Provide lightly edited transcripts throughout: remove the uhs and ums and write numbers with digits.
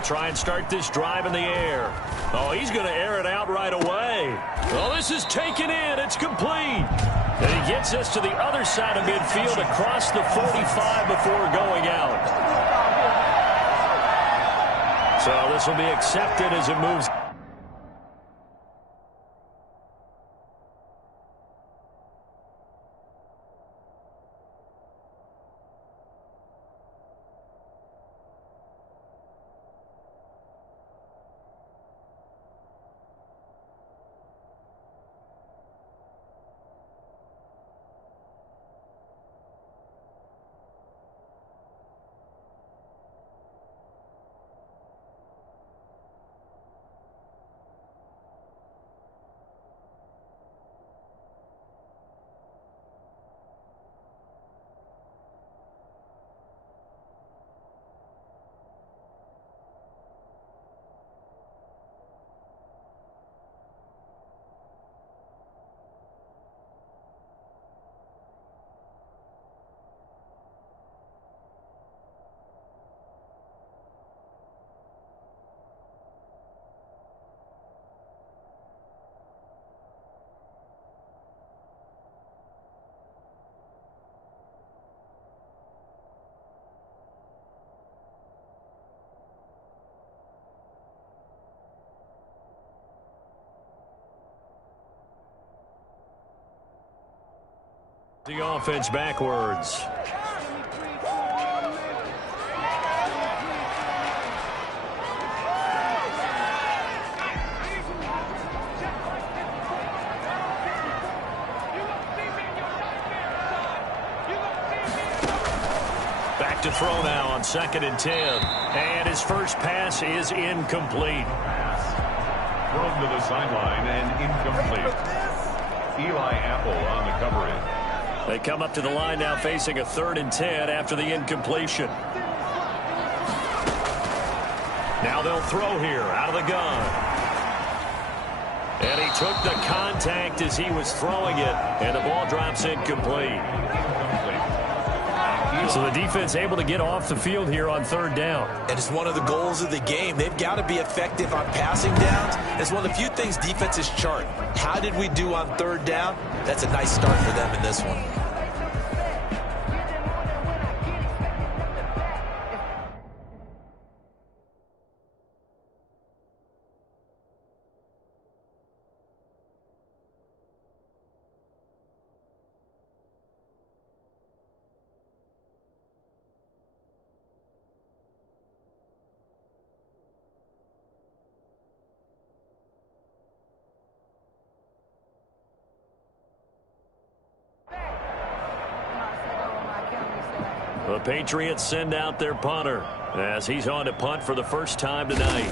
They'll try and start this drive in the air. Oh, he's going to air it out right away. Oh, this is taken in. It's complete. And he gets us to the other side of midfield across the 45 before going out. So this will be accepted as it moves. The offense backwards. Back to throw now on 2nd and 10. And his first pass is incomplete. Thrown to the sideline and incomplete. Eli Apple on the coverage. They come up to the line now facing a 3rd and 10 after the incompletion. Now they'll throw here out of the gun. And he took the contact as he was throwing it, and the ball drops incomplete. So the defense able to get off the field here on 3rd down. And it's one of the goals of the game. They've got to be effective on passing downs. It's one of the few things defenses chart. How did we do on 3rd down? That's a nice start for them in this one. The Patriots send out their punter as he's on to punt for the first time tonight.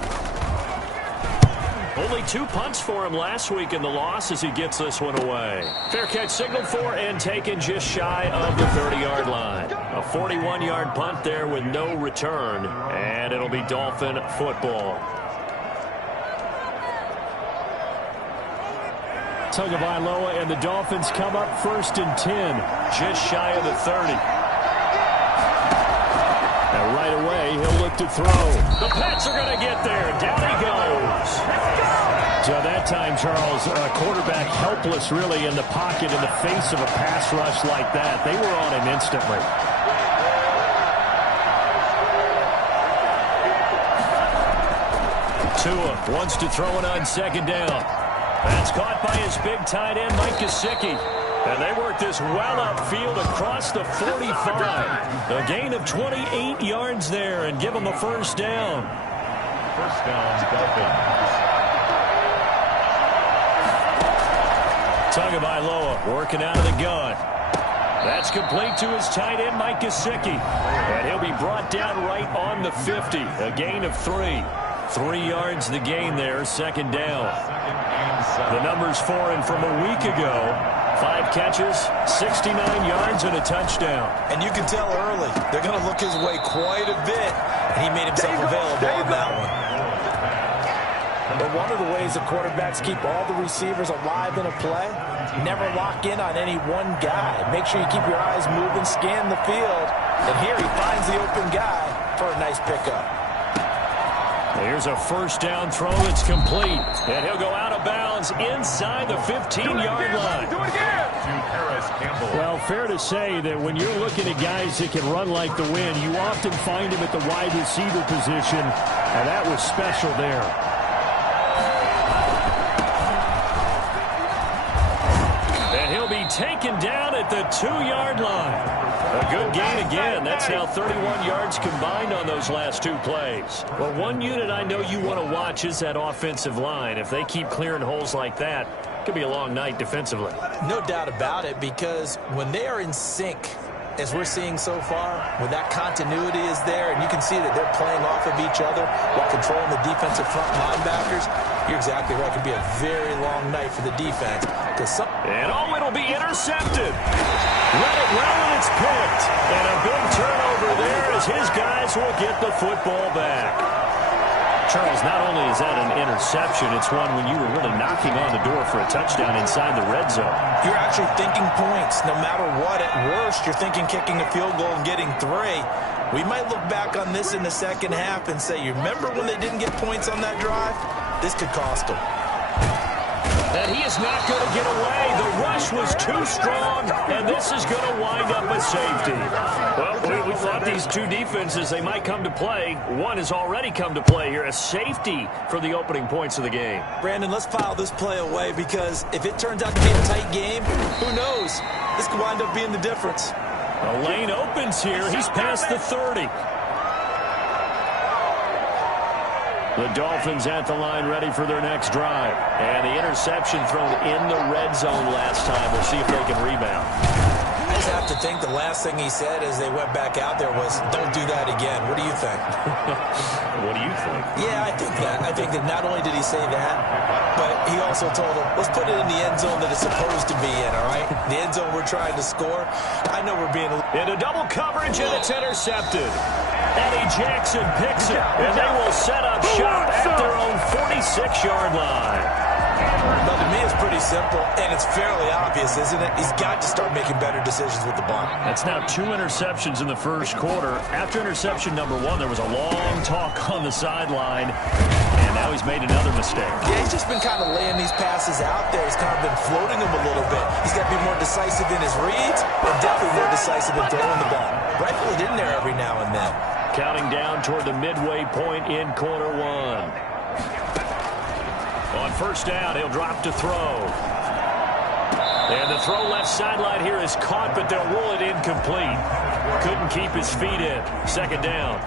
Only 2 punts for him last week in the loss as he gets this one away. Fair catch signaled for and taken just shy of the 30-yard line. A 41-yard punt there with no return, and it'll be Dolphin football. Tagovailoa and the Dolphins come up 1st and 10, just shy of the 30. Now right away, he'll look to throw. The Pats are going to get there. Down he goes. So that time, Charles, quarterback helpless really in the pocket in the face of a pass rush like that. They were on him instantly. Tua wants to throw it on 2nd down. That's caught by his big tight end, Mike Gesicki. And they work this well upfield across the 45. A gain of 28 yards there and give them a 1st down. 1st down, Dolphins. Tagovailoa working out of the gun. That's complete to his tight end, Mike Gesicki. And he'll be brought down right on the 50. A gain of 3. 3 yards the gain there, 2nd down. The numbers for him from a week ago. 5 catches, 69 yards, and a touchdown. And you can tell early they're going to look his way quite a bit. And he made himself available on that one. But one of the ways the quarterbacks keep all the receivers alive in a play, never lock in on any one guy. Make sure you keep your eyes moving, scan the field. And here he finds the open guy for a nice pickup. Here's a first down throw that's complete. And he'll go out of bounds inside the 15-yard line. Do it again. To Harris Campbell. Well, fair to say that when you're looking at guys that can run like the wind, you often find him at the wide receiver position, and that was special there. And he'll be taken down at the 2-yard line. A good gain again. That's now 31 yards combined on those last 2 plays. Well, one unit I know you want to watch is that offensive line. If they keep clearing holes like that, it could be a long night defensively. No doubt about it, because when they are in sync, as we're seeing so far, when that continuity is there, and you can see that they're playing off of each other while controlling the defensive front linebackers, you're exactly right. It could be a very long night for the defense. And it'll be intercepted. Let it well, and it's picked. And a big turnover there as his guys will get the football back. Charles, not only is that an interception, it's one when you were really knocking on the door for a touchdown inside the red zone. You're actually thinking points. No matter what, at worst, you're thinking kicking a field goal and getting 3. We might look back on this in the second half and say, you remember when they didn't get points on that drive? This could cost them. And he is not going to get away. The rush was too strong, and this is going to wind up a safety. Well, we thought these two defenses, they might come to play. One has already come to play here, a safety for the opening points of the game. Brandon, let's file this play away, because if it turns out to be a tight game, who knows? This could wind up being the difference. A lane opens here. He's past the 30. The Dolphins at the line ready for their next drive. And the interception thrown in the red zone last time. We'll see if they can rebound. I just have to think the last thing he said as they went back out there was, don't do that again. What do you think? What do you think? Yeah, I think that. I think that not only did he say that, but he also told him, let's put it in the end zone that it's supposed to be in, all right? The end zone we're trying to score. I know we're being... Into double coverage, and it's intercepted. Eddie Jackson picks it, and they will set up shop at their own 46-yard line. But to me, it's pretty simple, and it's fairly obvious, isn't it? He's got to start making better decisions with the ball. That's now 2 interceptions in the first quarter. After interception number 1, there was a long talk on the sideline, and now he's made another mistake. Yeah, he's just been kind of laying these passes out there. He's kind of been floating them a little bit. He's got to be more decisive in his reads, and definitely more decisive in throwing the ball. Rifle it in there every now and then. Counting down toward the midway point in quarter 1. On first down, he'll drop to throw. And the throw left sideline here is caught, but they'll rule it incomplete. Couldn't keep his feet in. Second down.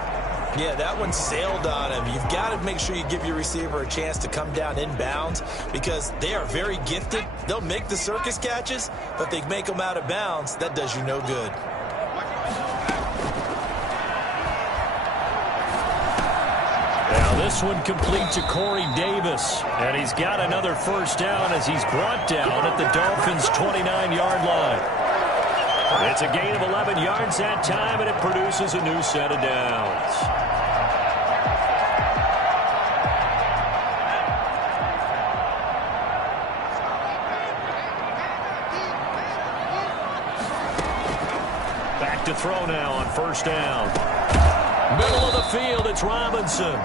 Yeah, that one sailed on him. You've got to make sure you give your receiver a chance to come down inbounds, because they are very gifted. They'll make the circus catches, but they make them out of bounds. That does you no good. Now this one complete to Corey Davis. And he's got another first down as he's brought down at the Dolphins' 29-yard line. It's a gain of 11 yards that time, and it produces a new set of downs. Back to throw now on first down. Middle of the field, it's Robinson.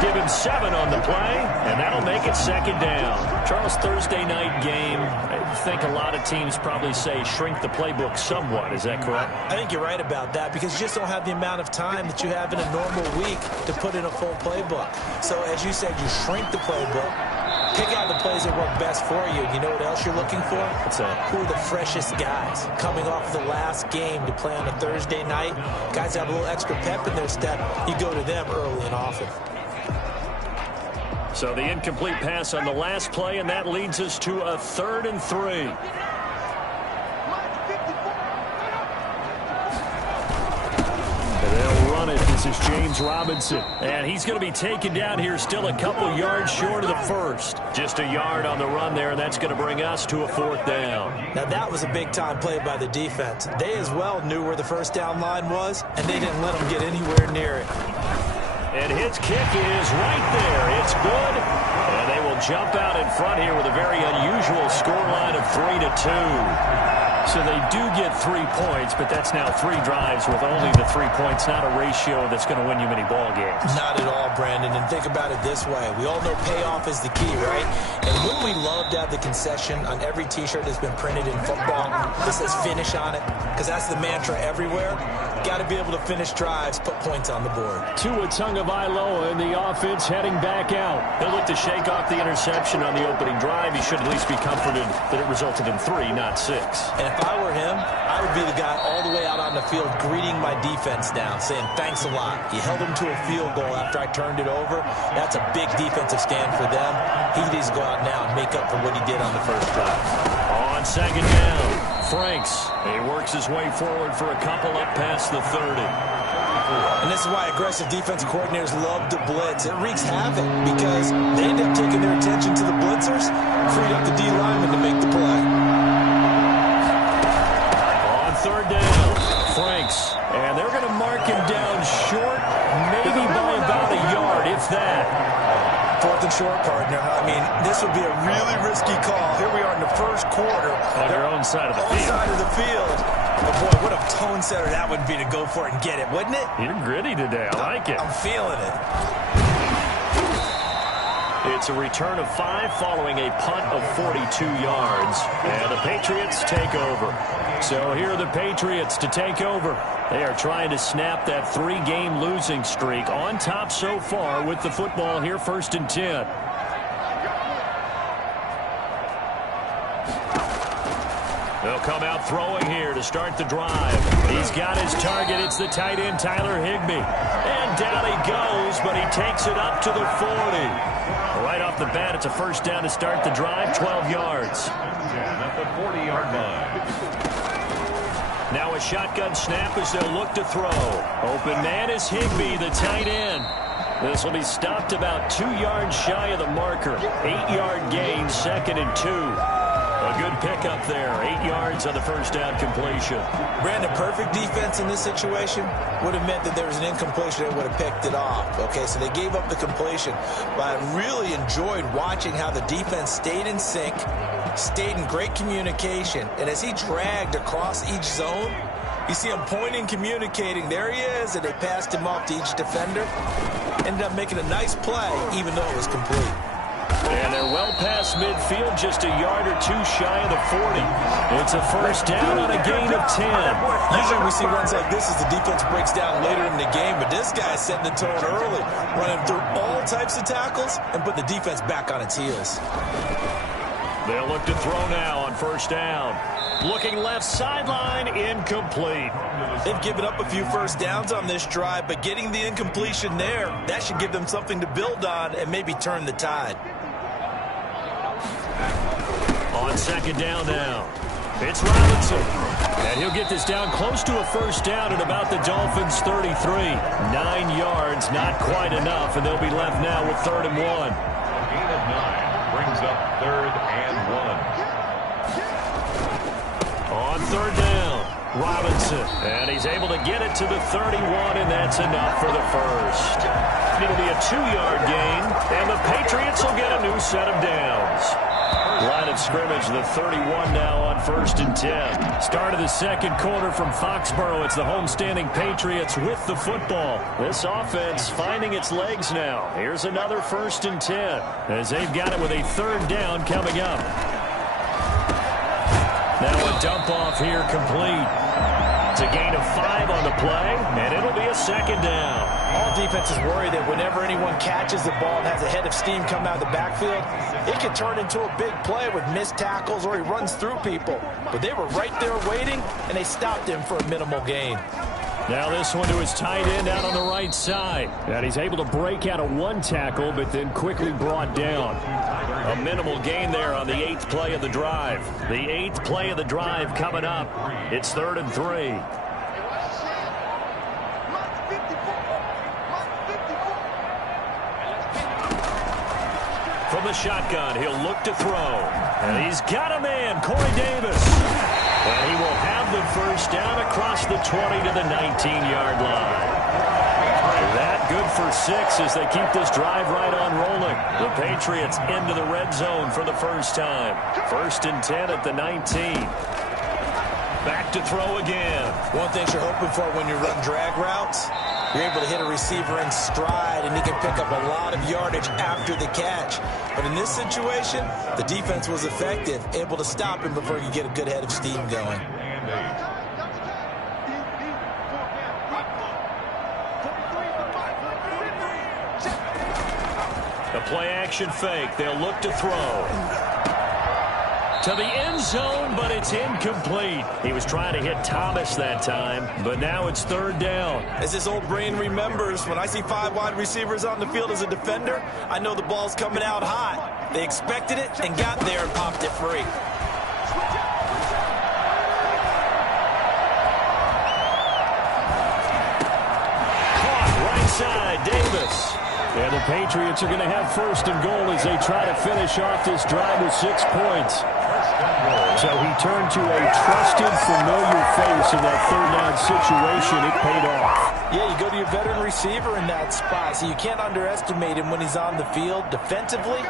Give him 7 on the play, and that'll make it second down. Charles, Thursday night game, I think a lot of teams probably say shrink the playbook somewhat. Is that correct? I think you're right about that, because you just don't have the amount of time that you have in a normal week to put in a full playbook. So as you said, you shrink the playbook, pick out the plays that work best for you. You know what else you're looking for? What's that? Who are the freshest guys coming off of the last game to play on a Thursday night? Guys have a little extra pep in their step. You go to them early and often. So the incomplete pass on the last play, and that leads us to a 3rd and 3. They'll run it. This is James Robinson. And he's going to be taken down here, still a couple yards short of the first. Just a yard on the run there, and that's going to bring us to a 4th down. Now that was a big-time play by the defense. They as well knew where the first down line was, and they didn't let them get anywhere near it. And his kick is right there. It's good. And they will jump out in front here with a very unusual scoreline of 3-2. So they do get 3 points, but that's now 3 drives with only the 3 points, not a ratio that's going to win you many ball games. Not at all, Brandon. And think about it this way. We all know payoff is the key, right? And wouldn't we love to have the concession on every T-shirt that's been printed in football that says finish on it? Because that's the mantra everywhere. Got to be able to finish drives, put points on the board. Tua Tagovailoa in the offense heading back out. He'll look to shake off the interception on the opening drive. He should at least be comforted that it resulted in 3, not 6. And if I were him, I would be the guy all the way out on the field greeting my defense now, saying thanks a lot. You held them to a field goal after I turned it over. That's a big defensive stand for them. He needs to go out now and make up for what he did on the first drive. On second down, Franks. He works his way forward for a couple up past the 30. And this is why aggressive defensive coordinators love to blitz. It wreaks havoc because they end up taking their attention to the blitzers, freed up the D lineman to make the play. On third down, Franks. And they're going to mark him down short, maybe by about a yard, if that. 4th and short, partner. I mean, this would be a really risky call. Here we are in the first quarter. On their own side of the field. Side of the field. But boy, what a tone setter that would be to go for it and get it, wouldn't it? You're gritty today. I like it. I'm feeling it. It's a return of 5 following a punt of 42 yards. And the Patriots take over. So here are the Patriots to take over. They are trying to snap that 3-game losing streak on top so far with the football here, 1st and 10. They'll come out throwing here to start the drive. He's got his target. It's the tight end, Tyler Higbee. And down he goes, but he takes it up to the 40. Right off the bat, it's a first down to start the drive, 12 yards. At the 40-yard line. Now a shotgun snap as they'll look to throw. Open man is Higbee, the tight end. This will be stopped about 2 yards shy of the marker. 8-yard gain, 2nd and 2. A good pickup there. 8 yards on the first down completion. Brandon, perfect defense in this situation would have meant that there was an incompletion and would have picked it off. Okay, so they gave up the completion. But I really enjoyed watching how the defense stayed in sync, stayed in great communication. And as he dragged across each zone, you see him pointing, communicating. There he is, and they passed him off to each defender. Ended up making a nice play, even though it was complete. And they're well past midfield, just a yard or 2 shy of the 40. It's a first down on a gain of 10. Usually we see runs like this as the defense breaks down later in the game, but this guy's setting the tone early, running through all types of tackles and put the defense back on its heels. They'll look to throw now on first down. Looking left sideline, incomplete. They've given up a few first downs on this drive, but getting the incompletion there, that should give them something to build on and maybe turn the tide. On second down now, it's Robinson. And he'll get this down close to a first down at about the Dolphins' 33. 9 yards, not quite enough, and they'll be left now with 3rd and 1. A gain of 9 brings up 3rd and 1. On third down, Robinson. And he's able to get it to the 31, and that's enough for the first. It'll be a 2-yard gain, and the Patriots will get a new set of downs. Line of scrimmage, the 31 now on 1st and 10. Start of the second quarter from Foxborough. It's the homestanding Patriots with the football. This offense finding its legs now. Here's another 1st and 10 as they've got it with a 3rd down coming up. Now a dump off here complete. It's a gain of 5 on the play, and it'll be a 2nd down. All defenses worry that whenever anyone catches the ball and has a head of steam come out of the backfield, it can turn into a big play with missed tackles or he runs through people. But they were right there waiting, and they stopped him for a minimal gain. Now this one to his tight end out on the right side. And he's able to break out of 1 tackle, but then quickly brought down. A minimal gain there on the 8th play of the drive. The 8th play of the drive coming up. It's 3rd and 3. From the shotgun, he'll look to throw. And he's got a man, Corey Davis. And he will have the first down across the 20 to the 19-yard line. That good for 6 as they keep this drive right on rolling. The Patriots into the red zone for the first time. 1st and 10 at the 19. Back to throw again. One thing you're hoping for when you run drag routes, you're able to hit a receiver in stride, and he can pick up a lot of yardage after the catch. But in this situation, the defense was effective, able to stop him before he could get a good head of steam going. The play-action fake. They'll look to throw. To the end zone, but it's incomplete. He was trying to hit Thomas that time, but now it's third down. As this old brain remembers, when I see 5 wide receivers on the field as a defender, I know the ball's coming out hot. They expected it and got there and popped it free. Caught right side, Davis. And the Patriots are going to have first and goal as they try to finish off this drive with 6 points. So he turned to a trusted, familiar face in that third down situation. It paid off. Yeah, you go to your veteran receiver in that spot, so you can't underestimate him when he's on the field. Defensively,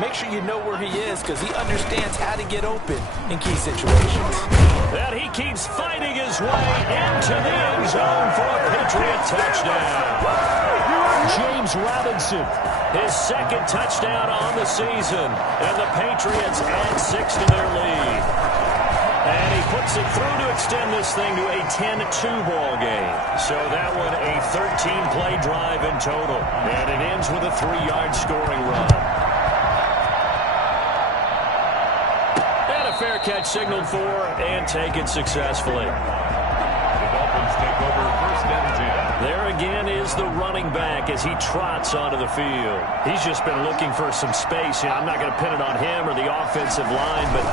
make sure you know where he is because he understands how to get open in key situations. And he keeps fighting his way into the end zone for a Patriot touchdown. James Robinson, his second touchdown on the season, and the Patriots add 6 to their lead. And he puts it through to extend this thing to a 10-2 ball game. So that one a 13-play drive in total, and it ends with a 3-yard scoring run. And a fair catch signaled for and taken successfully. The Dolphins take over first and 10. There again is the running back as he trots onto the field. He's just been looking for some space. You know, I'm not going to pin it on him or the offensive line, but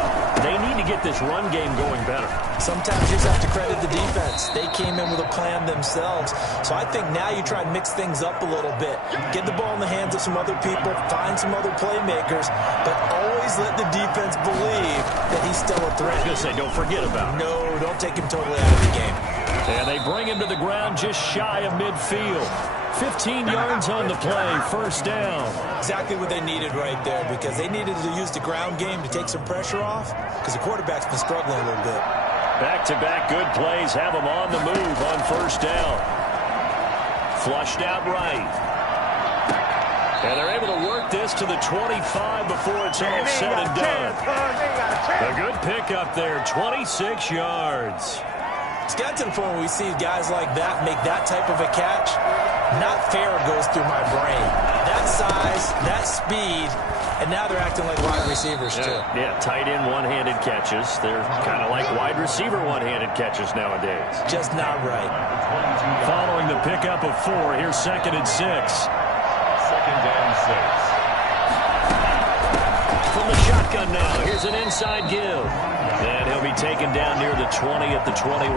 they need to get this run game going better. Sometimes you just have to credit the defense. They came in with a plan themselves. So I think now you try and mix things up a little bit. Get the ball in the hands of some other people, find some other playmakers, but always let the defense believe that he's still a threat. I was going to say, don't forget about him. No, don't take him totally out of the game. And they bring him to the ground just shy of midfield. 15 yards on the play, first down. Exactly what they needed right there because they needed to use the ground game to take some pressure off because the quarterback's been struggling a little bit. Back-to-back good plays have him on the move on first down. Flushed out right. And they're able to work this to the 25 before it's all said and done. A good pickup there, 26 yards. It's got to the point where we see guys like that make that type of a catch. Not fair goes through my brain. That size, that speed, and now they're acting like wide receivers too. Yeah, tight end one-handed catches. They're kind of like wide receiver one-handed catches nowadays. Just not right. Following the pickup of 4, here's second and 6. Second and 6. From the shotgun now, here's an inside give. And he'll be taken down near the 20 at the 21.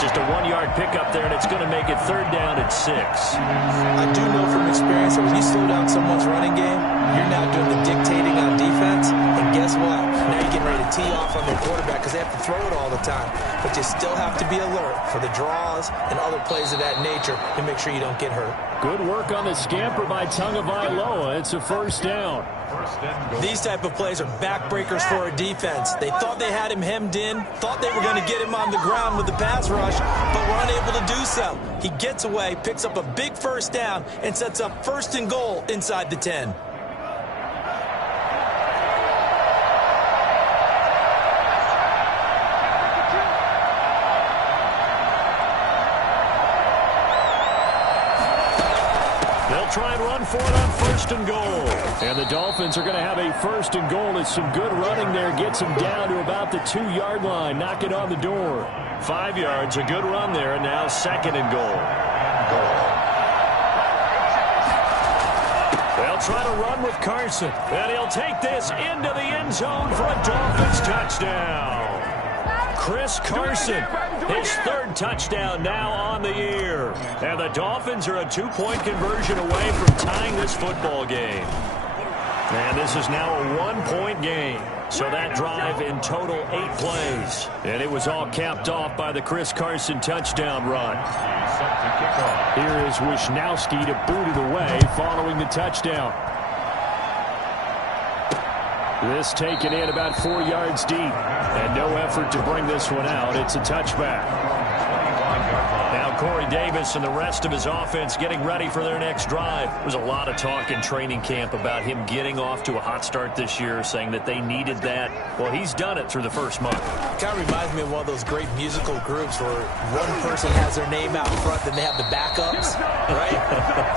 Just a 1-yard pickup there, and it's going to make it third down at 6. I do know from experience that when you slow down someone's running game, you're now doing the dictating on defense. And guess what? Now you're getting ready to tee off on their quarterback because they have to throw it all the time. But you still have to be alert for the draws and other plays of that nature to make sure you don't get hurt. Good work on the scamper by Tagovailoa. It's a first down. These type of plays are backbreakers for a defense. They thought they had him hemmed in, thought they were going to get him on the ground with the pass rush, but were unable to do so. He gets away, picks up a big first down, and sets up first and goal inside the 10. Try and run for it on first and goal. And the Dolphins are going to have a first and goal as some good running there gets them down to about the 2-yard line. Knock it on the door. 5 yards, a good run there, and now second and goal. They'll try to run with Carson, and he'll take this into the end zone for a Dolphins touchdown. Chris Carson, his third touchdown now on the year. And the Dolphins are a 2-point conversion away from tying this football game. And this is now a 1-point game. So that drive in total 8 plays. And it was all capped off by the Chris Carson touchdown run. Here is Wisnowski to boot it away following the touchdown. This taken in about 4 yards deep. And no effort to bring this one out. It's a touchback. Now Corey Davis and the rest of his offense getting ready for their next drive. There was a lot of talk in training camp about him getting off to a hot start this year, saying that they needed that. Well, he's done it through the first month. Kind of reminds me of one of those great musical groups where one person has their name out front, then they have the backups, right?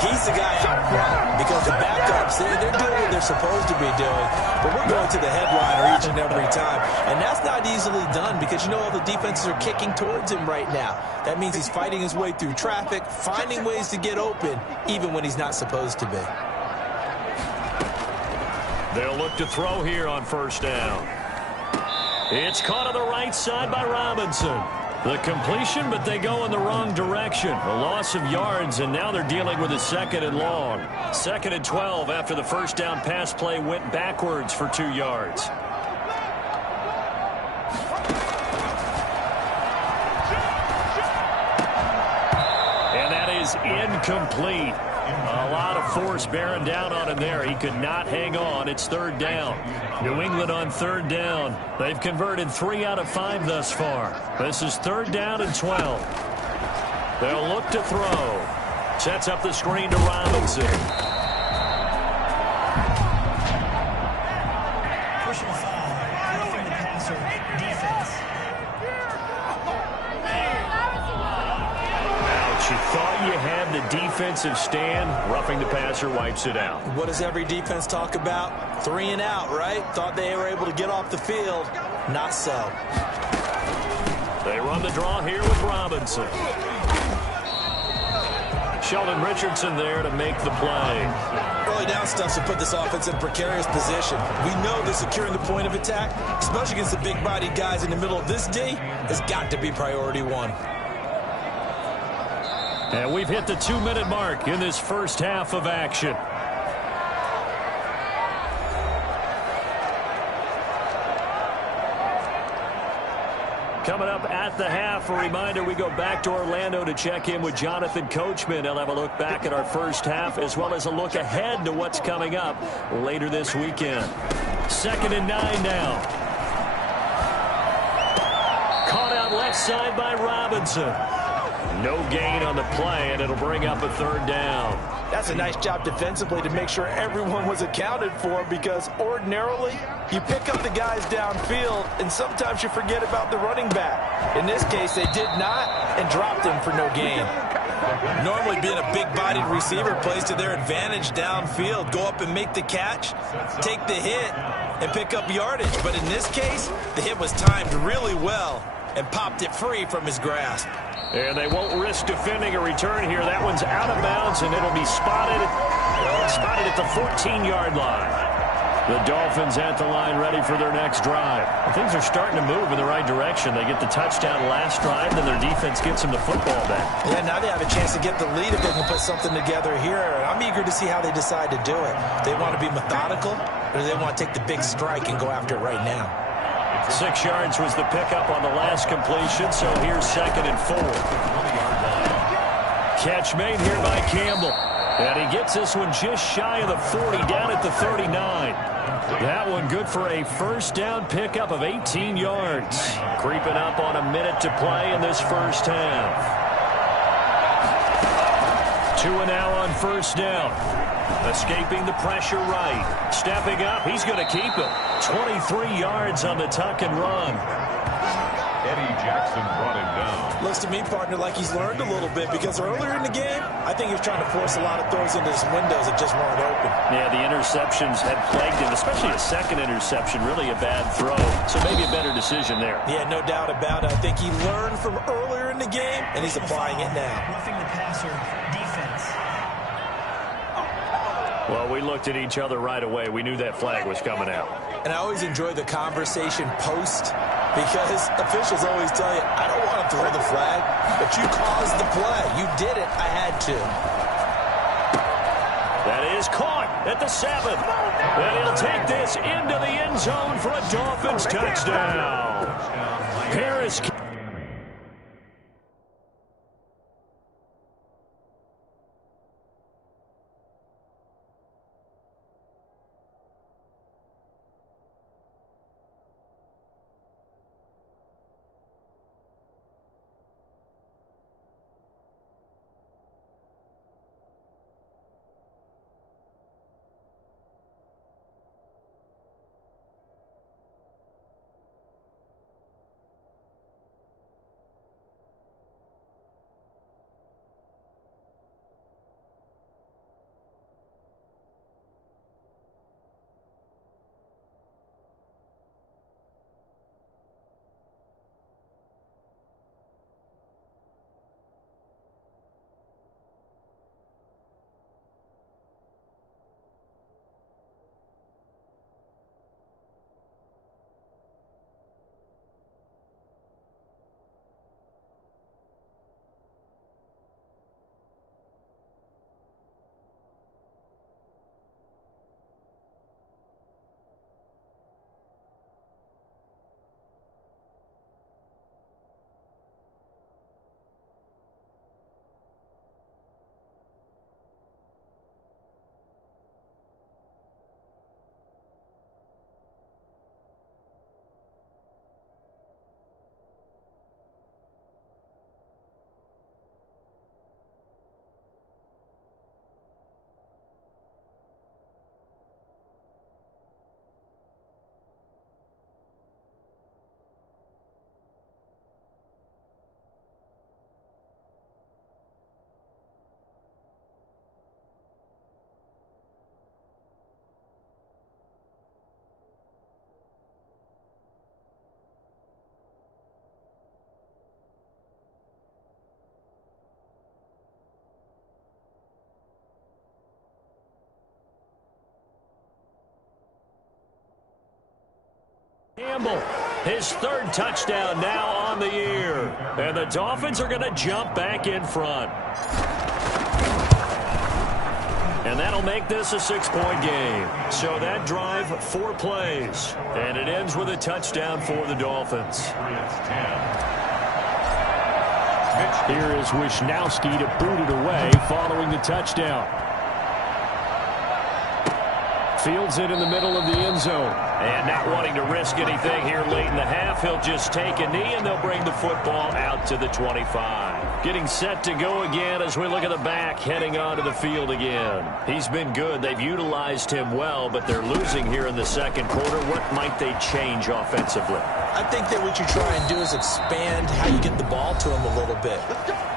He's the guy out front because the backups, they're doing what they're supposed to be doing, but we're going to the headliner each and every time. And that's not easily done because, you know, all the defenses are kicking towards him right now. That means he's fighting his way through traffic, finding ways to get open, even when he's not supposed to be. They'll look to throw here on first down. It's caught on the right side by Robinson. The completion, but they go in the wrong direction. A loss of yards, and now they're dealing with a 2nd and long. 2nd and 12 after the first down pass play went backwards for 2 yards. Incomplete. A lot of force bearing down on him there. He could not hang on. It's 3rd down. New England on 3rd down. They've converted 3 out of 5 thus far. This is 3rd down and 12. They'll look to throw. Sets up the screen to Robinson. Personal foul. Roughing the passer. Defense. You thought you had the defensive stand. Roughing the passer wipes it out. What does every defense talk about? 3 and out, right? Thought they were able to get off the field. Not so. They run the draw here with Robinson. Sheldon Richardson there to make the play. Early down stuff to put this offense in precarious position. We know that securing the point of attack, especially against the big-bodied guys in the middle of this D, has got to be priority 1. And we've hit the 2-minute mark in this first half of action. Coming up at the half, a reminder, we go back to Orlando to check in with Jonathan Coachman. He'll have a look back at our first half as well as a look ahead to what's coming up later this weekend. 2nd and 9 now. Caught out left side by Robinson. No gain on the play, and it'll bring up a 3rd down. That's a nice job defensively to make sure everyone was accounted for because ordinarily you pick up the guys downfield and sometimes you forget about the running back. In this case, they did not and dropped him for no gain. Normally being a big-bodied receiver plays to their advantage downfield. Go up and make the catch, take the hit, and pick up yardage. But in this case, the hit was timed really well and popped it free from his grasp. And they won't risk defending a return here. That one's out of bounds, and it'll be spotted at the 14-yard line. The Dolphins at the line ready for their next drive. Things are starting to move in the right direction. They get the touchdown last drive, then their defense gets them the football back. Yeah, now they have a chance to get the lead if they can put something together here. I'm eager to see how they decide to do it. They want to be methodical, or do they want to take the big strike and go after it right now? 6 yards was the pickup on the last completion, so here's 2nd and 4. Catch made here by Campbell. And he gets this one just shy of the 40, down at the 39. That one good for a first down pickup of 18 yards. Creeping up on a minute to play in this first half. 2 and now on first down. Escaping the pressure right. Stepping up, he's going to keep it. 23 yards on the tuck and run. Eddie Jackson brought him down. Looks to me, partner, like he's learned a little bit because earlier in the game, I think he was trying to force a lot of throws into his windows that just weren't open. Yeah, the interceptions had plagued him, especially a second interception, really a bad throw. So maybe a better decision there. Yeah, no doubt about it. I think he learned from earlier in the game, and he's applying it now. Roughing the passer. Defense. Well, we looked at each other right away. We knew that flag was coming out. And I always enjoy the conversation post because officials always tell you, I don't want to throw the flag, but you caused the play. You did it. I had to. That is caught at the 7. And he'll take this into the end zone for a Dolphins touchdown. Harris. fumble. His third touchdown now on the year. And the Dolphins are going to jump back in front. And that'll make this a 6-point game. So that drive, 4 plays. And it ends with a touchdown for the Dolphins. Here is Wisnowski to boot it away following the touchdown. Fields it in the middle of the end zone. And not wanting to risk anything here late in the half, he'll just take a knee, and they'll bring the football out to the 25. Getting set to go again as we look at the back, heading onto the field again. He's been good. They've utilized him well, but they're losing here in the second quarter. What might they change offensively? I think that what you try and do is expand how you get the ball to him a little bit.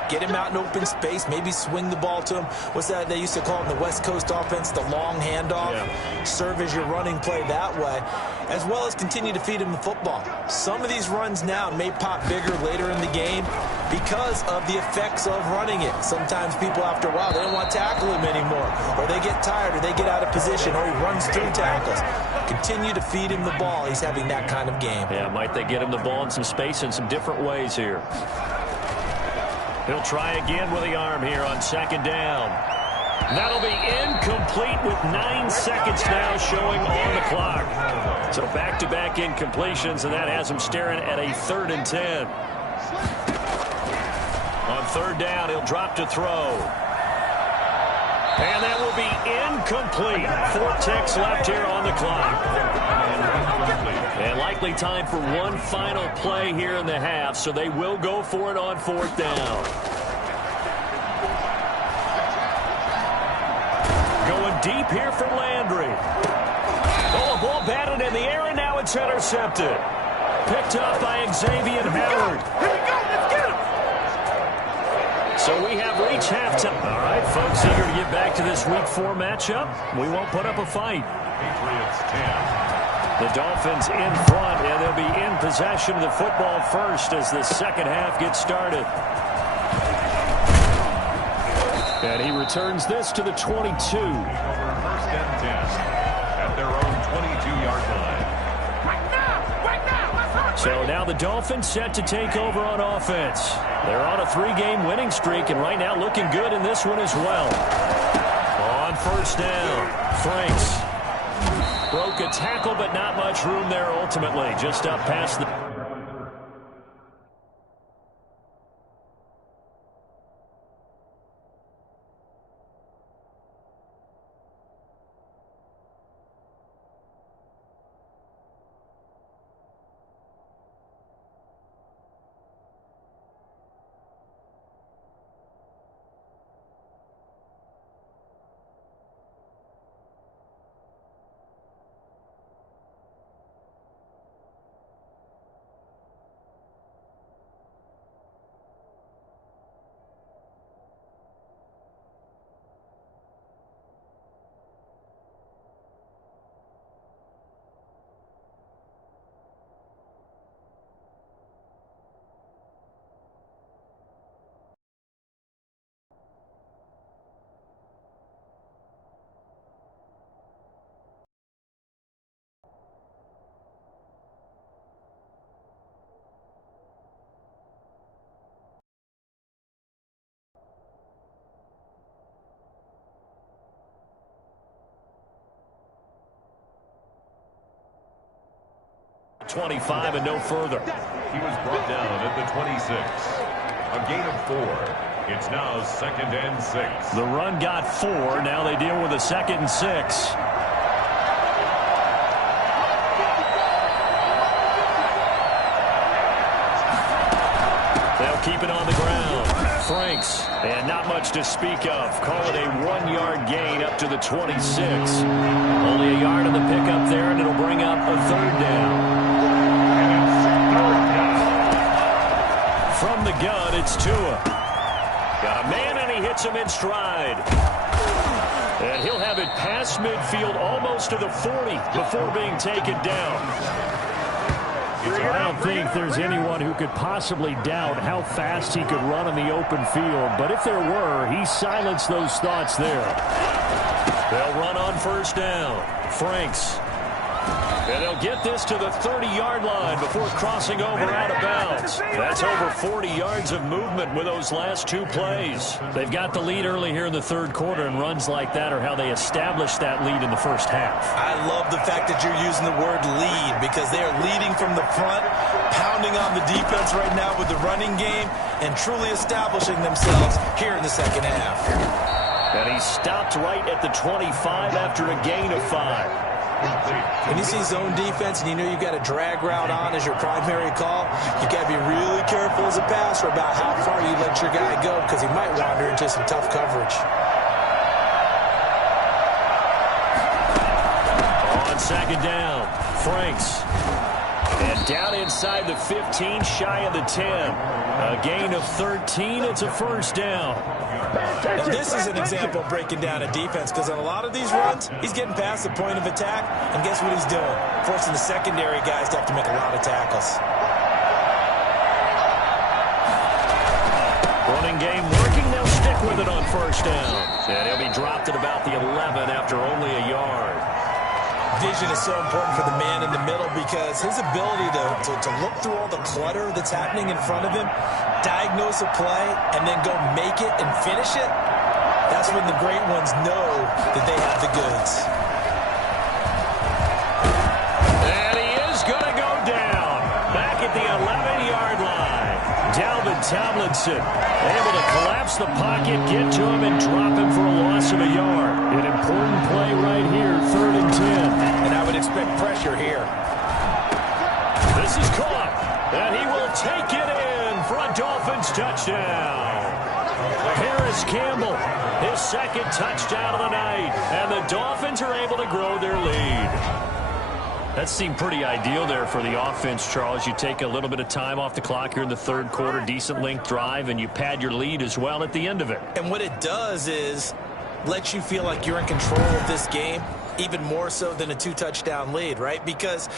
Get him out in open space, maybe swing the ball to him. What's that they used to call in the West Coast offense, the long handoff? Yeah. Serve as your running play that way, as well as continue to feed him the football. Some of these runs now may pop bigger later in the game because of the effects of running it. Sometimes people, after a while, they don't want to tackle him anymore, or they get tired, or they get out of position, or he runs through tackles. Continue to feed him the ball. He's having that kind of game. Yeah, might they get him the ball in some space in some different ways here. He'll try again with the arm here on second down. That'll be incomplete with 9 seconds now showing on the clock. So back-to-back incompletions, and that has him staring at a 3rd and 10. On third down, he'll drop to throw. And that will be incomplete. 4 ticks left here on the clock. And likely time for one final play here in the half, so they will go for it on 4th down. Going deep here for Landry. Oh, a ball batted in the air, and now it's intercepted. Picked up by Xavier Howard. Here we go. Let's get him. So we have reached halftime. All right, folks, eager to get back to this Week 4 matchup. We won't put up a fight. Patriots 10. The Dolphins in front, and they'll be in possession of the football first as the second half gets started. And he returns this to the 22. First and 10 at their own 22-yard line. So now the Dolphins set to take over on offense. They're on a 3-game winning streak, and right now looking good in this one as well. On first down, Franks. Broke a tackle, but not much room there ultimately. Just up past the... .25 and no further. He was brought down at the 26. A gain of 4. It's now 2nd and 6. The run got 4. Now they deal with a 2nd and 6. They'll keep it on the ground. Franks, and not much to speak of. Call it a 1-yard gain up to the 26. Only a yard on the pickup there, and it'll bring up a 3rd down. From the gun, it's Tua. Got a man, and he hits him in stride. And he'll have it past midfield almost to the 40 before being taken down. I don't think there's anyone who could possibly doubt how fast he could run in the open field. But if there were, he silenced those thoughts there. They'll run on first down. Franks And they'll get this to the 30-yard line before crossing over out of bounds. That's over 40 yards of movement with those last two plays. They've got the lead early here in the third quarter, and runs like that are how they established that lead in the first half. I love the fact that you're using the word lead because they are leading from the front, pounding on the defense right now with the running game, and truly establishing themselves here in the second half. And he stopped right at the 25 after a gain of 5. When you see zone defense and you know you've got a drag route on as your primary call, you've got to be really careful as a passer about how far you let your guy go because he might wander into some tough coverage. On second down, Franks. And down inside the 15, shy of the 10. A gain of 13, it's a first down. Now, this is an example of breaking down a defense because on a lot of these runs, he's getting past the point of attack, and guess what he's doing? Forcing the secondary guys to have to make a lot of tackles. Running game working, they'll stick with it on first down. And he'll be dropped at about the 11 after only a yard. Vision is so important for the man in the middle because his ability to look through all the clutter that's happening in front of him, diagnose a play, and then go make it and finish it, that's when the great ones know that they have the goods. And he is going to go down. Back at the 11-yard line. Dalvin Tomlinson able to collapse the pocket, get to him, and drop him for a loss of a yard. An important play right here, 3rd and 10. And I would expect pressure here. This is caught, and he will take it in for a Dolphins touchdown. Harris Campbell, his second touchdown of the night, and the Dolphins are able to grow their lead. That seemed pretty ideal there for the offense, Charles. You take a little bit of time off the clock here in the third quarter, decent length drive, and you pad your lead as well at the end of it. And what it does is let you feel like you're in control of this game, even more so than a 2-touchdown lead, right? Because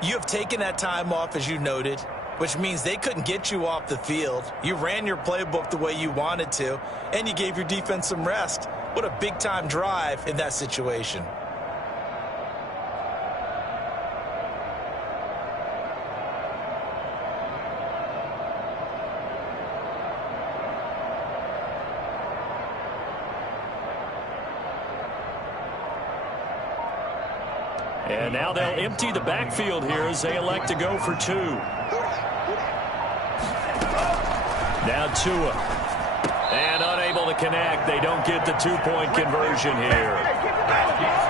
you have taken that time off, as you noted, which means they couldn't get you off the field. You ran your playbook the way you wanted to, and you gave your defense some rest. What a big-time drive in that situation. And now they'll empty the backfield here as they elect to go for 2. Now Tua. And unable to connect. They don't get the 2-point conversion here.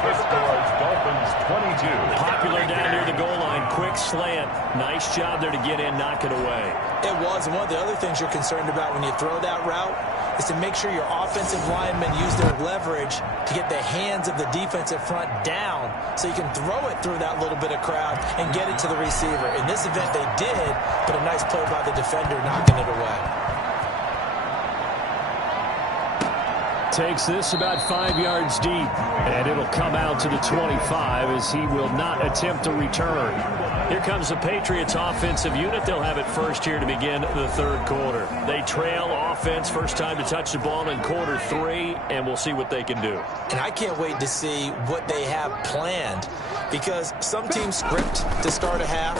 The score is Dolphins 22. Popular down near the goal line. Quick slant. Nice job there to get in, knock it away. It was, and one of the other things you're concerned about when you throw that route is to make sure your offensive linemen use their leverage to get the hands of the defensive front down so you can throw it through that little bit of crowd and get it to the receiver. In this event, they did, but a nice play by the defender knocking it away. Takes this about 5 yards deep, and it'll come out to the 25 as he will not attempt to return. Here comes the Patriots offensive unit. They'll have it first here to begin the third quarter. They trail offense, first time to touch the ball in quarter 3, and we'll see what they can do. And I can't wait to see what they have planned because some teams script to start a half.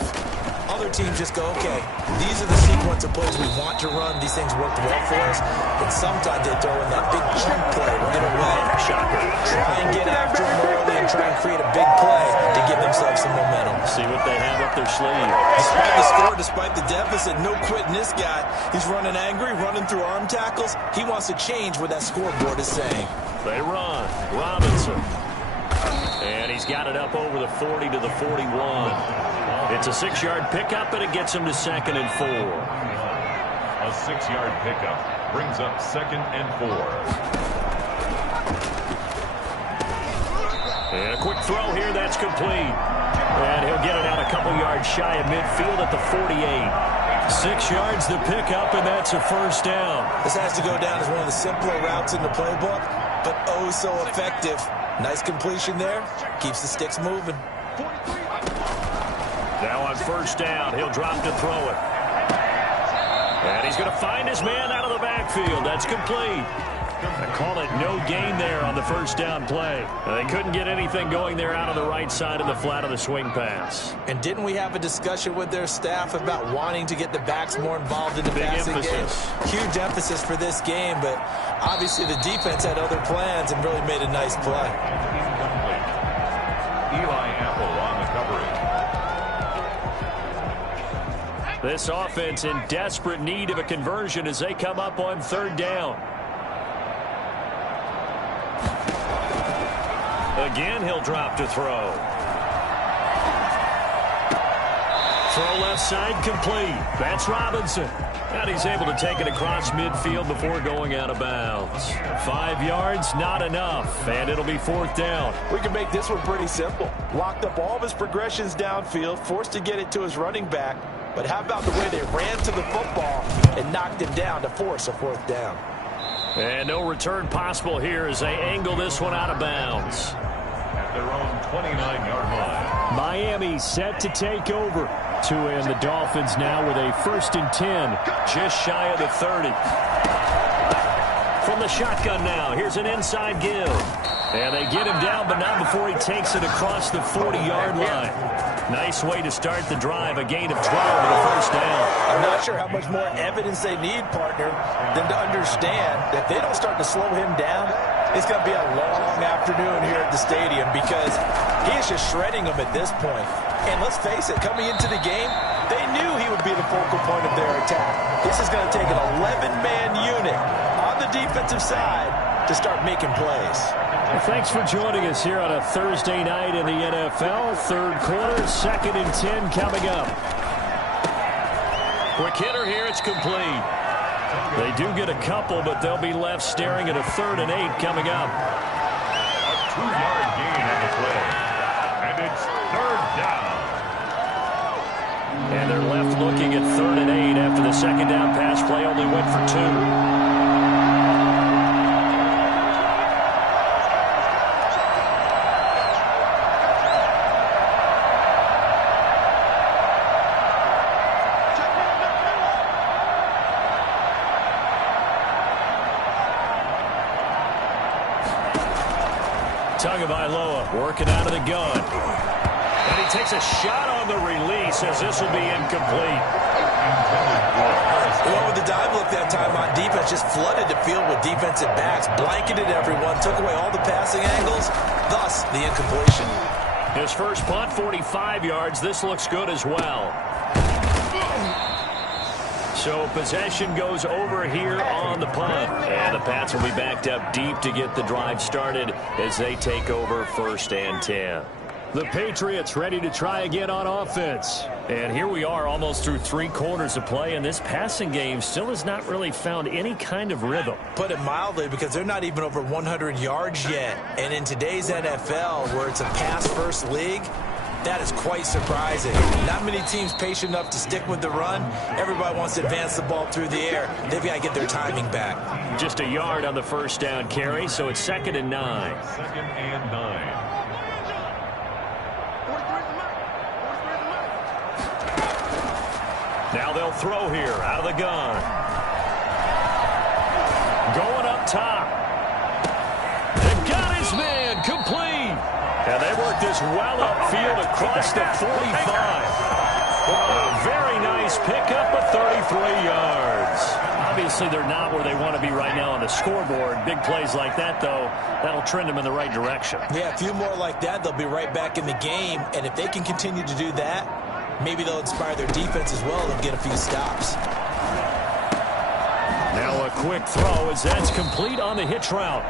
Other teams just go, okay, these are the sequence of plays we want to run. These things worked well for us. And sometimes they throw in that big chunk play right away. Shocker. Try and get after them early and try and create a big play to give themselves some momentum. See what they have up their sleeve. Despite the score, despite the deficit, no quitting this guy. He's running angry, running through arm tackles. He wants to change what that scoreboard is saying. They run. Robinson. And he's got it up over the 40 to the 41. It's a 6-yard pickup, and it gets him to 2nd and 4. A 6-yard pickup brings up 2nd and 4. And a quick throw here, that's complete. And he'll get it out a couple yards shy of midfield at the 48. 6 yards the pickup, and that's a first down. This has to go down as one of the simpler routes in the playbook, but oh so effective. Nice completion there. Keeps the sticks moving. Now on first down, he'll drop to throw it. And he's going to find his man out of the backfield. That's complete. I call it no gain there on the first down play. They couldn't get anything going there out of the right side of the flat of the swing pass. And didn't we have a discussion with their staff about wanting to get the backs more involved in the passing game? Huge emphasis for this game, but obviously the defense had other plans and really made a nice play. Incomplete. Eli Apple on the coverage. This offense in desperate need of a conversion as they come up on third down. Again, he'll drop to throw. Throw left side complete. That's Robinson. And he's able to take it across midfield before going out of bounds. 5 yards, not enough. And it'll be fourth down. We can make this one pretty simple. Locked up all of his progressions downfield, forced to get it to his running back. But how about the way they ran to the football and knocked him down to force a fourth down? And no return possible here as they angle this one out of bounds. At their own 29-yard line. Miami set to take over. Tua and the Dolphins now with a 1st and 10, just shy of the 30. From the shotgun now, here's an inside give. And they get him down, but not before he takes it across the 40-yard line. Nice way to start the drive, a gain of 12 and a first down. I'm not sure how much more evidence they need, partner, than to understand that if they don't start to slow him down, it's going to be a long afternoon here at the stadium because he is just shredding them at this point. And let's face it, coming into the game, they knew he would be the focal point of their attack. This is going to take an 11-man unit on the defensive side to start making plays. Well, thanks for joining us here on a Thursday night in the NFL. Third quarter, 2nd and 10 coming up. Quick hitter here, it's complete. They do get a couple, but they'll be left staring at a 3rd and 8 coming up. A 2-yard gain on the play. And it's third down. And they're left looking at 3rd and 8 after the second down pass play only went for 2. Tagovailoa working out of the gun. And he takes a shot on the release as this will be incomplete. Well, with the dive look that time on defense, just flooded the field with defensive backs, blanketed everyone, took away all the passing angles, thus the incompletion. His first punt, 45 yards. This looks good as well. So possession goes over here on the punt. And the Pats will be backed up deep to get the drive started as they take over 1st and 10. The Patriots ready to try again on offense. And here we are almost through 3 quarters of play, and this passing game still has not really found any kind of rhythm. Put it mildly, because they're not even over 100 yards yet. And in today's NFL, where it's a pass-first league, that is quite surprising. Not many teams patient enough to stick with the run. Everybody wants to advance the ball through the air. They've got to get their timing back. Just a yard on the first down carry, so it's 2nd and 9. 2nd and 9. Now they'll throw here out of the gun. Going up top. They've got his man complete. And they work this well upfield across the 45. A very nice pickup of 33 yards. Obviously, they're not where they want to be right now on the scoreboard. Big plays like that, though, that'll trend them in the right direction. Yeah, a few more like that, they'll be right back in the game. And if they can continue to do that, maybe they'll inspire their defense as well and get a few stops. Now a quick throw as that's complete on the hitch route.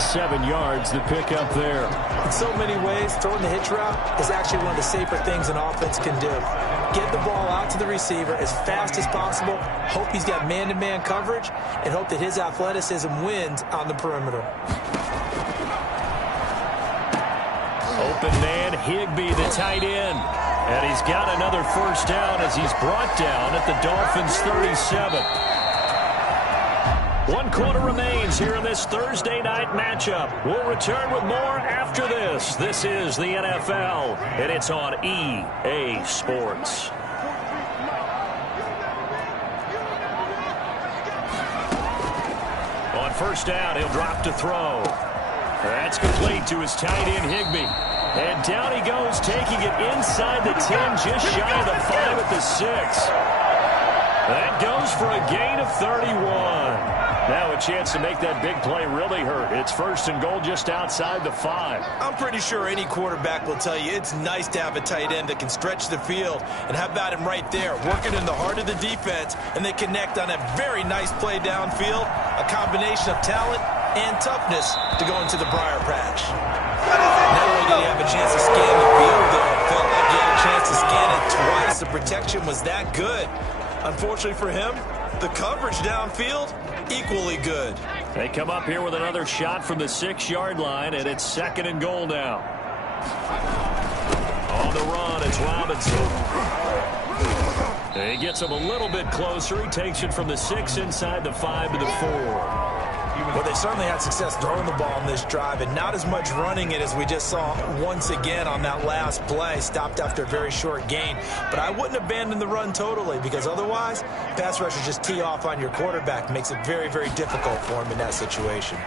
7 yards to pick up there. In so many ways, throwing the hitch route is actually one of the safer things an offense can do. Get the ball out to the receiver as fast as possible, hope he's got man-to-man coverage, and hope that his athleticism wins on the perimeter. Open man, Higbee, the tight end. And he's got another first down as he's brought down at the Dolphins' 37. 1 quarter remains here in this Thursday night matchup. We'll return with more after this. This is the NFL, and it's on EA Sports. On first down. He'll drop to throw. That's complete to his tight end, Higbee. And down he goes, taking it inside the 10, just shy of the 5 at the 6. That goes for a gain of 31. Now a chance to make that big play really hurt. It's first and goal just outside the 5. I'm pretty sure any quarterback will tell you it's nice to have a tight end that can stretch the field. And how about him right there, working in the heart of the defense, and they connect on a very nice play downfield, a combination of talent and toughness to go into the briar patch. Not only did he have a chance to scan the field, though, it felt like he had a chance to scan it twice. The protection was that good. Unfortunately for him, the coverage downfield, equally good. They come up here with another shot from the 6-yard line, and it's second and goal now. On the run, it's Robinson. He gets him a little bit closer. He takes it from the 6 inside the 5 to the 4. Well, they certainly had success throwing the ball in this drive, and not as much running it as we just saw once again on that last play. Stopped after a very short gain. But I wouldn't abandon the run totally, because otherwise, pass rushers just tee off on your quarterback. Makes it very, very difficult for him in that situation.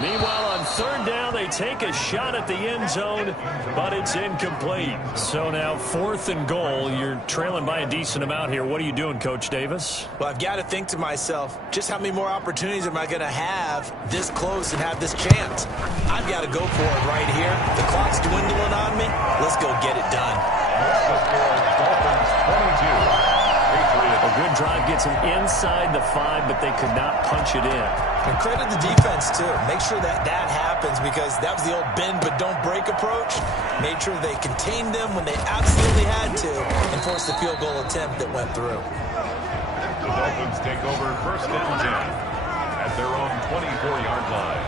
Meanwhile, on third down, they take a shot at the end zone, but it's incomplete. So now 4th and goal. You're trailing by a decent amount here. What are you doing, Coach Davis? Well, I've got to think to myself, just how many more opportunities am I going to have this close and have this chance? I've got to go for it right here. The clock's dwindling on me. Let's go get it done. Dolphins 22. A good drive gets them inside the 5, but they could not punch it in. And credit the defense, too. Make sure that that happens, because that was the old bend but don't break approach. Made sure they contained them when they absolutely had to and forced the field goal attempt that went through. The Dolphins take over first and 10 at their own 24-yard line.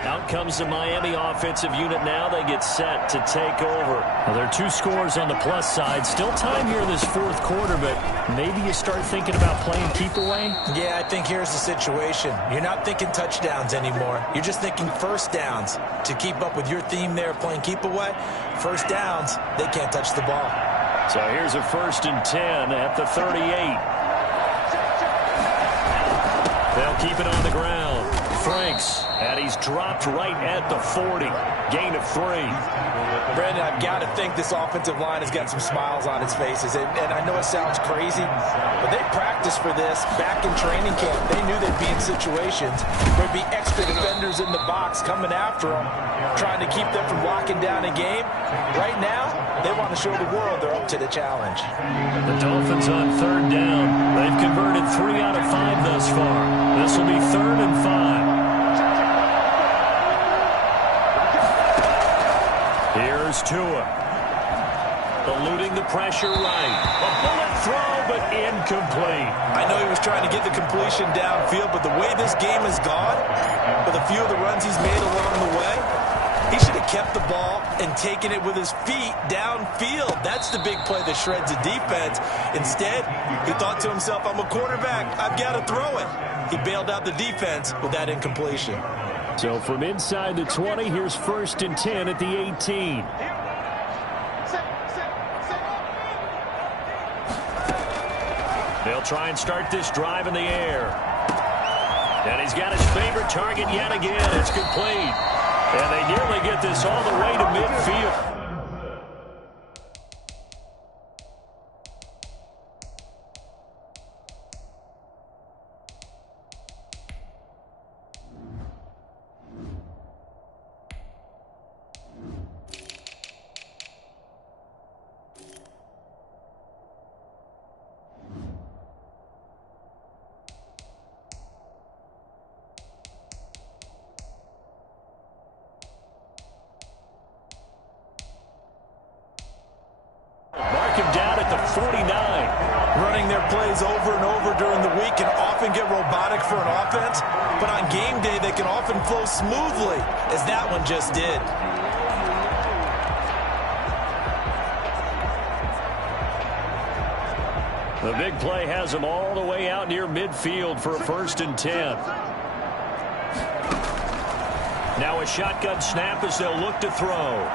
Out comes the Miami offensive unit now. They get set to take over. Well, there are 2 scores on the plus side. Still time here in this 4th quarter, but maybe you start thinking about playing keep away? Yeah, I think here's the situation. You're not thinking touchdowns anymore. You're just thinking first downs. To keep up with your theme there, playing keep away, first downs, they can't touch the ball. So here's a 1st and 10 at the 38. They'll keep it on the ground. Franks, and he's dropped right at the 40. Gain of 3. Brandon, I've got to think this offensive line has got some smiles on its faces. And I know it sounds crazy, but they practiced for this back in training camp. They knew they'd be in situations where there'd be extra defenders in the box coming after them, trying to keep them from locking down a game. Right now, they want to show the world they're up to the challenge. The Dolphins on third down. They've converted 3 out of 5 thus far. This will be 3rd and 5. Here's Tua. Eluding the pressure right. A bullet throw, but incomplete. I know he was trying to get the completion downfield, but the way this game has gone, with a few of the runs he's made along the way, he should have kept the ball and taken it with his feet downfield. That's the big play that shreds the defense. Instead, he thought to himself, I'm a quarterback. I've got to throw it. He bailed out the defense with that incompletion. So from inside the 20, here's 1st and 10 at the 18. They'll try and start this drive in the air. And he's got his favorite target yet again. It's complete. And they nearly get this all the way to midfield. Down at the 49. Running their plays over and over during the week can often get robotic for an offense, but on game day they can often flow smoothly, as that one just did. The big play has them all the way out near midfield for a 1st and 10. Now a shotgun snap as they'll look to throw.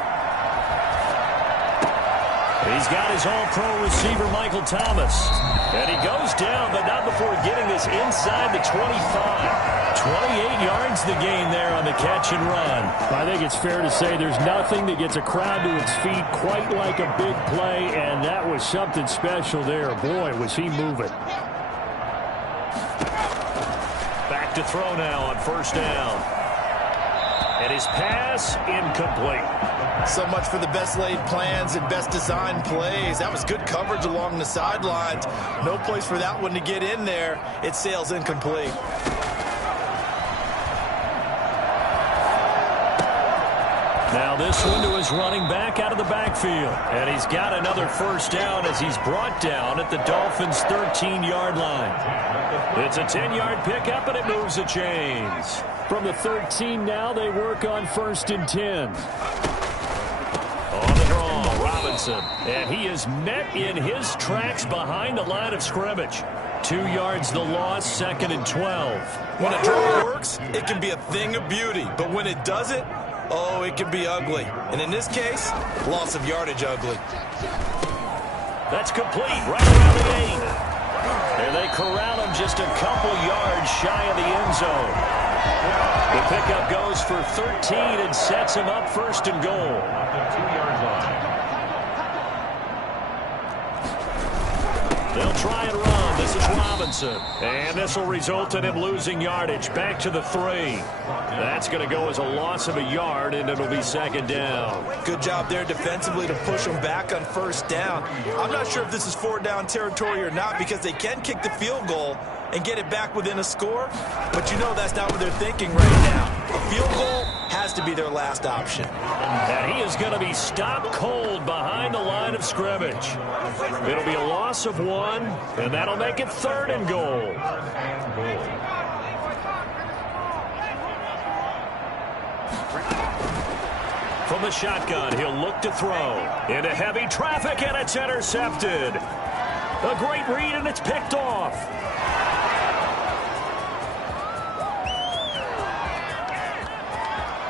He's got his all-pro receiver, Michael Thomas. And he goes down, but not before getting this inside the 25. 28 yards the gain there on the catch and run. I think it's fair to say there's nothing that gets a crowd to its feet quite like a big play, and that was something special there. Boy, was he moving. Back to throw now on first down. And his pass incomplete. So much for the best laid plans and best designed plays. That was good coverage along the sidelines. No place for that one to get in there. It sails incomplete. Now this one to his running back out of the backfield. And he's got another first down as he's brought down at the Dolphins' 13-yard line. It's a 10-yard pickup, and it moves the chains. From the 13 now, they work on 1st and 10. On the draw, Robinson. And he is met in his tracks behind the line of scrimmage. 2 yards the loss, 2nd and 12. When a draw works, it can be a thing of beauty. But when it doesn't, oh, it can be ugly. And in this case, loss of yardage ugly. That's complete, right around the 8. And they corral him just a couple yards shy of the end zone. The pickup goes for 13 and sets him up 1st and goal. The 2-yard line. They'll try and run. This is Robinson. And this will result in him losing yardage. Back to the 3. That's going to go as a loss of a yard, and it'll be 2nd down. Good job there defensively to push them back on 1st down. I'm not sure if this is 4-down territory or not because they can kick the field goal and get it back within a score. But you know that's not what they're thinking right now. A field goal has to be their last option. And he is going to be stopped cold behind the line of scrimmage. It'll be a loss of 1, and that'll make it 3rd and goal. From the shotgun, he'll look to throw. Into heavy traffic, and it's intercepted. A great read, and it's picked off.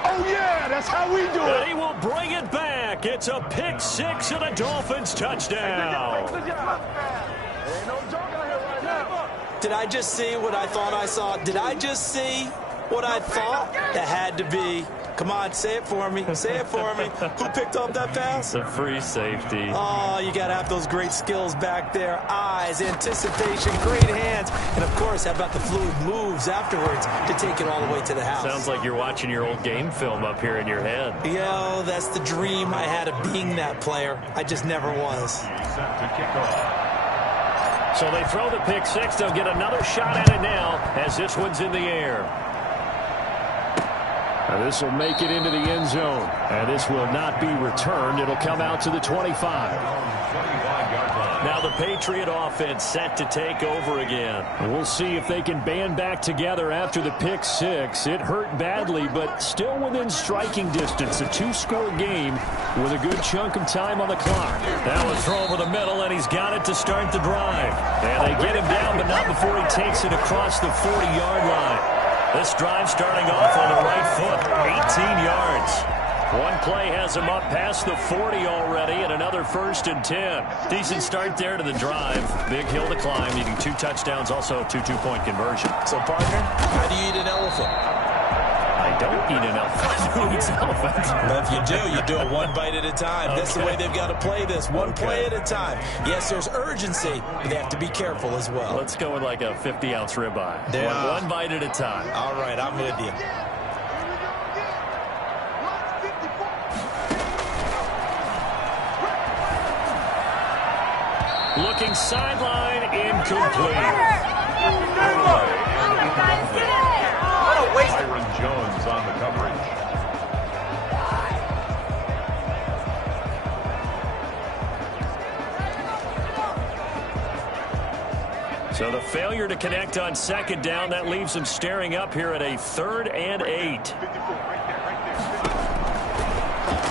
Oh, yeah, that's how we do And it. he will bring it back. It's a pick 6 and a Dolphins touchdown. Did I just see what I thought I saw? Did I just see what I thought? That had to be. Come on, say it for me. Say it for me. Who picked up that pass? The free safety. Oh, you got to have those great skills back there. Eyes, anticipation, great hands. And, of course, how about the fluid moves afterwards to take it all the way to the house? Sounds like you're watching your old game film up here in your head. Yo, that's the dream I had of being that player. I just never was. Set to kick off. So they throw the pick 6. They'll get another shot at it now as this one's in the air. Now this will make it into the end zone. And this will not be returned. It'll come out to the 25. 25-yard line. Now the Patriot offense set to take over again. And we'll see if they can band back together after the pick 6. It hurt badly, but still within striking distance. A 2-score game with a good chunk of time on the clock. Now a throw over the middle, and he's got it to start the drive. And they get him down, but not before he takes it across the 40-yard line. This drive starting off on the right foot, 18 yards. One play has him up past the 40 already, and another 1st and 10. Decent start there to the drive. Big hill to climb, needing 2 touchdowns, also a 2-2-point conversion. So, partner, how do you eat an elephant? I don't eat an elephant. Who eats elephants? But if you do it one bite at a time. Okay. That's the way they've got to play this, one play at a time. Yes, there's urgency, but they have to be careful as well. Let's go with like a 50-ounce ribeye. One bite at a time. All right, I'm with you. Looking sideline, incomplete. Byron Jones on the coverage. So the failure to connect on 2nd down, that leaves them staring up here at a 3rd and 8.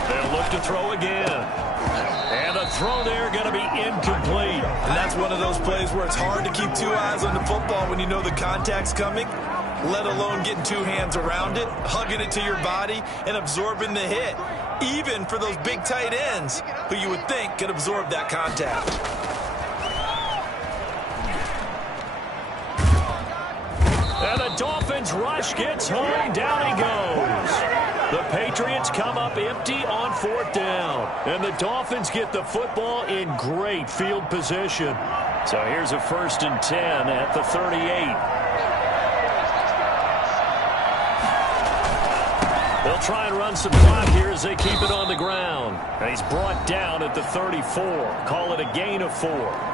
They'll look to throw again. And the throw there going to be incomplete. And that's one of those plays where it's hard to keep 2 eyes on the football when you know the contact's coming. let alone getting two hands around it, hugging it to your body, and absorbing the hit, even for those big tight ends who you would think could absorb that contact. And the Dolphins rush gets home. Down he goes. The Patriots come up empty on 4th down. And the Dolphins get the football in great field position. So here's a 1st and 10 at the 38. They'll try and run some clock here as they keep it on the ground. And he's brought down at the 34. Call it a gain of 4.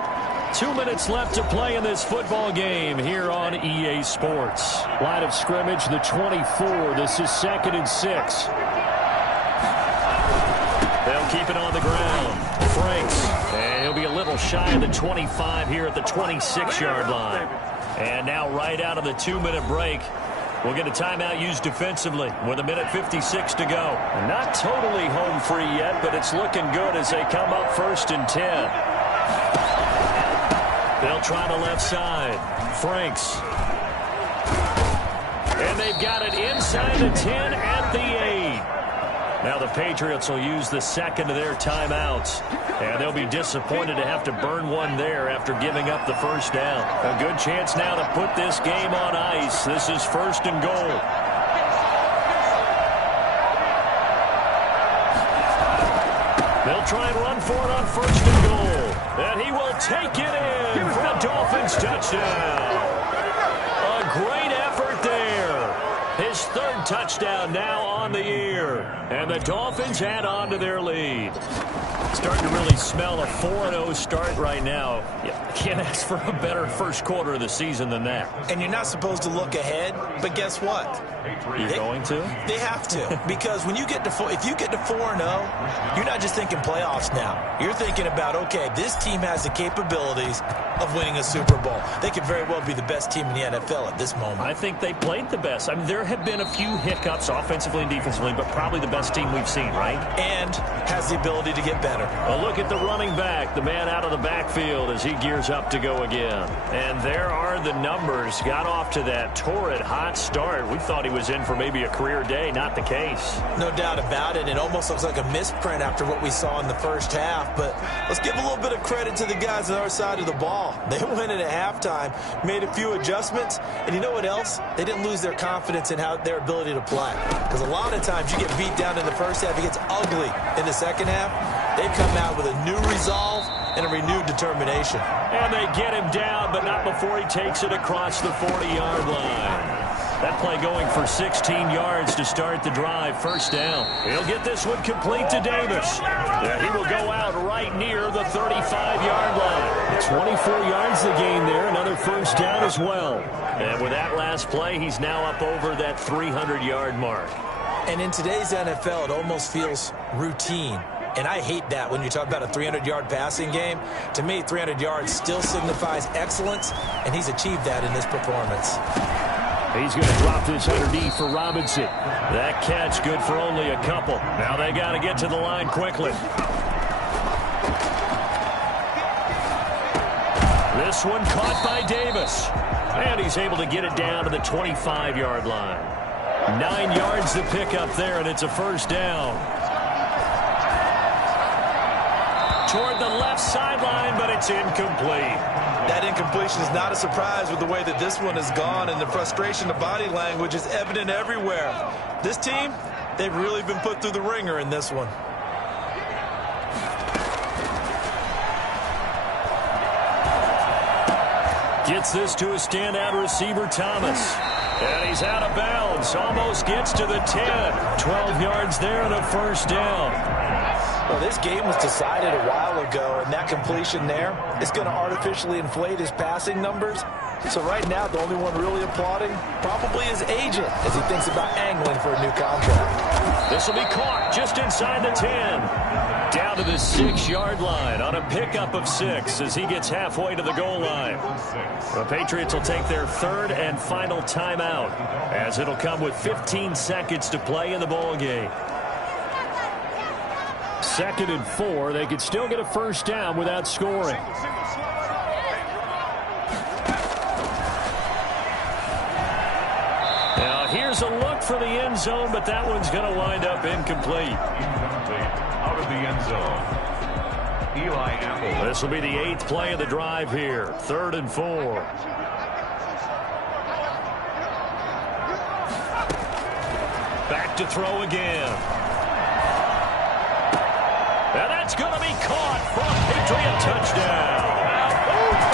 2 minutes left to play in this football game here on EA Sports. Line of scrimmage, the 24. This is 2nd and 6. They'll keep it on the ground. Franks, and he'll be a little shy of the 25 here at the 26-yard line. And now right out of the 2-minute break, we'll get a timeout used defensively with 1:56 to go. Not totally home free yet, but it's looking good as they come up 1st and 10. They'll try the left side. Franks. And they've got it inside the 10 at the 8. Now the Patriots will use the second of their timeouts. And they'll be disappointed to have to burn one there after giving up the 1st down. A good chance now to put this game on ice. This is 1st and goal. They'll try and run for it on 1st and goal. And he will take it in for a Dolphins touchdown. A great effort there. His 3rd touchdown now on the year. And the Dolphins add on to their lead. Starting to really smell a 4-0 start right now. You can't ask for a better first quarter of the season than that. And you're not supposed to look ahead, but guess what? You're going to? They have to, because when you get to if you get to 4-0, you're not just thinking playoffs now. You're thinking about, okay, this team has the capabilities of winning a Super Bowl. They could very well be the best team in the NFL at this moment. I think they played the best. I mean, there have been a few hiccups offensively and defensively, but probably the best team we've seen, right? And has the ability to get better. A look at the running back, the man out of the backfield as he gears up to go again. And there are the numbers. Got off to that torrid hot start. We thought he was in for maybe a career day. Not the case. No doubt about it. It almost looks like a misprint after what we saw in the 1st half. But let's give a little bit of credit to the guys on our side of the ball. They went in at halftime, made a few adjustments, and you know what else? They didn't lose their confidence in their ability to play. Because a lot of times you get beat down in the 1st half, it gets ugly in the 2nd half. They come out with a new resolve and a renewed determination. And they get him down, but not before he takes it across the 40-yard line. That play going for 16 yards to start the drive. 1st down. He'll get this one complete to Davis. Yeah, he will go out right near the 35-yard line. 24 yards the gain there. Another 1st down as well. And with that last play, he's now up over that 300-yard mark. And in today's NFL, it almost feels routine. And I hate that when you talk about a 300-yard passing game. To me, 300 yards still signifies excellence, and he's achieved that in this performance. He's going to drop this underneath for Robinson. That catch good for only a couple. Now they got to get to the line quickly. This one caught by Davis. And he's able to get it down to the 25-yard line. 9 yards to pick up there, and it's a 1st down. Toward the left sideline, but it's incomplete. That incompletion is not a surprise with the way that this one has gone, and the frustration of body language is evident everywhere. This team, they've really been put through the ringer in this one. Gets this to a standout receiver, Thomas. And he's out of bounds. Almost gets to the 10. 12 yards there and a 1st down. Well, this game was decided a while ago, and that completion there is going to artificially inflate his passing numbers. So right now, the only one really applauding probably his agent as he thinks about angling for a new contract. This will be caught just inside the 10. Down to the 6-yard line on a pickup of 6 as he gets halfway to the goal line. The Patriots will take their 3rd and final timeout as it'll come with 15 seconds to play in the ball game. 2nd and 4. They could still get a 1st down without scoring. Now here's a look for the end zone, but that one's going to wind up incomplete. Incomplete. Out of the end zone. Eli Apple. This will be the 8th play of the drive here. 3rd and 4. Back to throw again. And that's going to be caught for a Patriot touchdown.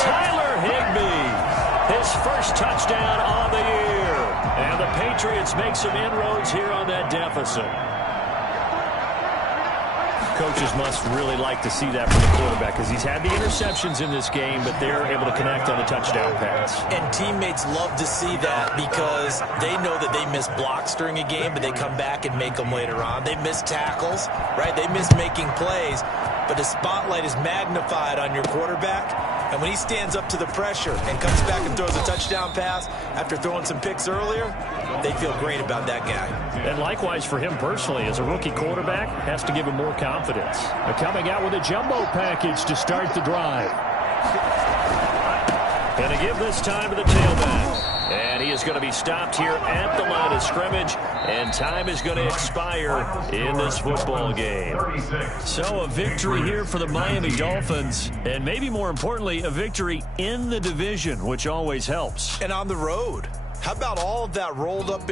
Tyler Higbee, his first touchdown on the year. And the Patriots make some inroads here on that deficit. Coaches must really like to see that from the quarterback because he's had the interceptions in this game, but they're able to connect on the touchdown pass. And teammates love to see that because they know that they miss blocks during a game, but they come back and make them later on. They miss tackles, right? They miss making plays, but the spotlight is magnified on your quarterback. And when he stands up to the pressure and comes back and throws a touchdown pass after throwing some picks earlier, they feel great about that guy. And likewise for him personally, as a rookie quarterback, has to give him more confidence. They're coming out with a jumbo package to start the drive. Going to give this time to the tailback. And he is going to be stopped here at the line of scrimmage. And time is going to expire in this football game. So a victory here for the Miami Dolphins. And maybe more importantly, a victory in the division, which always helps. And on the road. How about all of that rolled up